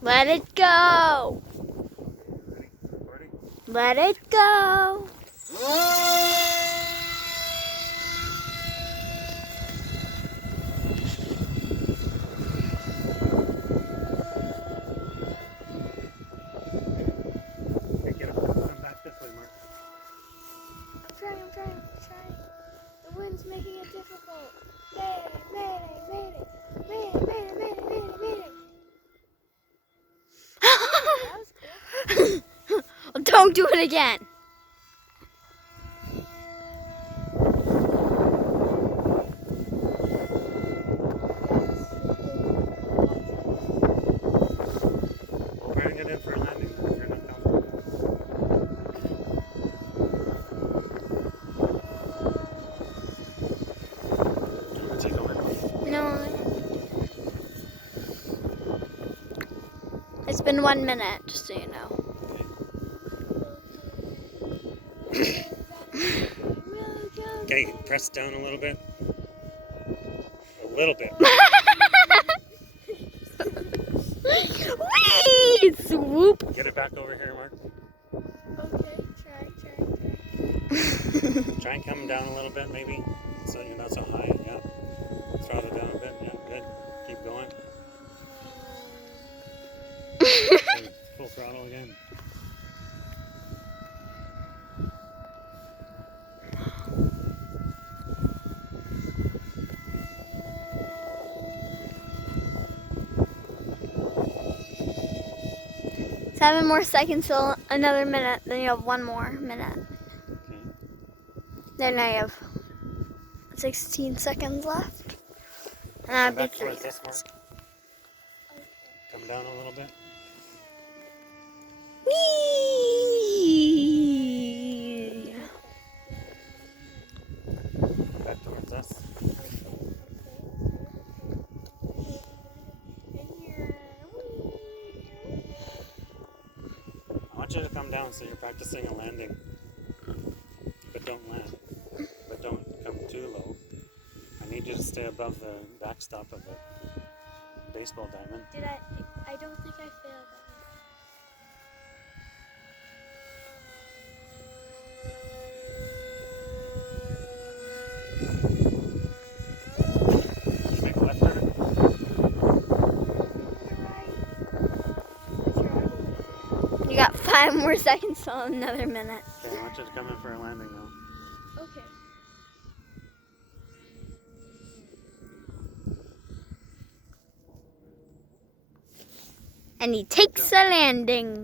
Let it go. Ready? Let it go. Okay, get up. Come back this way, Mark. I'm trying. The wind's making it difficult. Mayday. That was cool. Well, don't do it again. We're going to get in for a landing then if you're not comfortable. Do you want to take over? No. It's been 1 minute, just so you know. Okay, press down a little bit. A little bit. Whee! Swoop. Get it back over here, Mark. Okay, try. Try and come down a little bit, maybe, so you're not so high. Yeah. Throttle down a bit. Yeah, good. Keep going. Okay, full throttle again. Seven more seconds till another minute. Then you have 1 more minute. Okay. Then now you have 16 seconds left. And Come that'd back be 3 towards this, Mark. minutes. Come down a little bit. Whee! Come back towards us. I want you to come down so you're practicing a landing. But don't land. But don't come too low. I need you to stay above the backstop of the baseball diamond. I don't think I failed You make a left turn. You got 5 more seconds till another minute. Okay, I want you to come in for a landing now. Okay. And he takes a landing.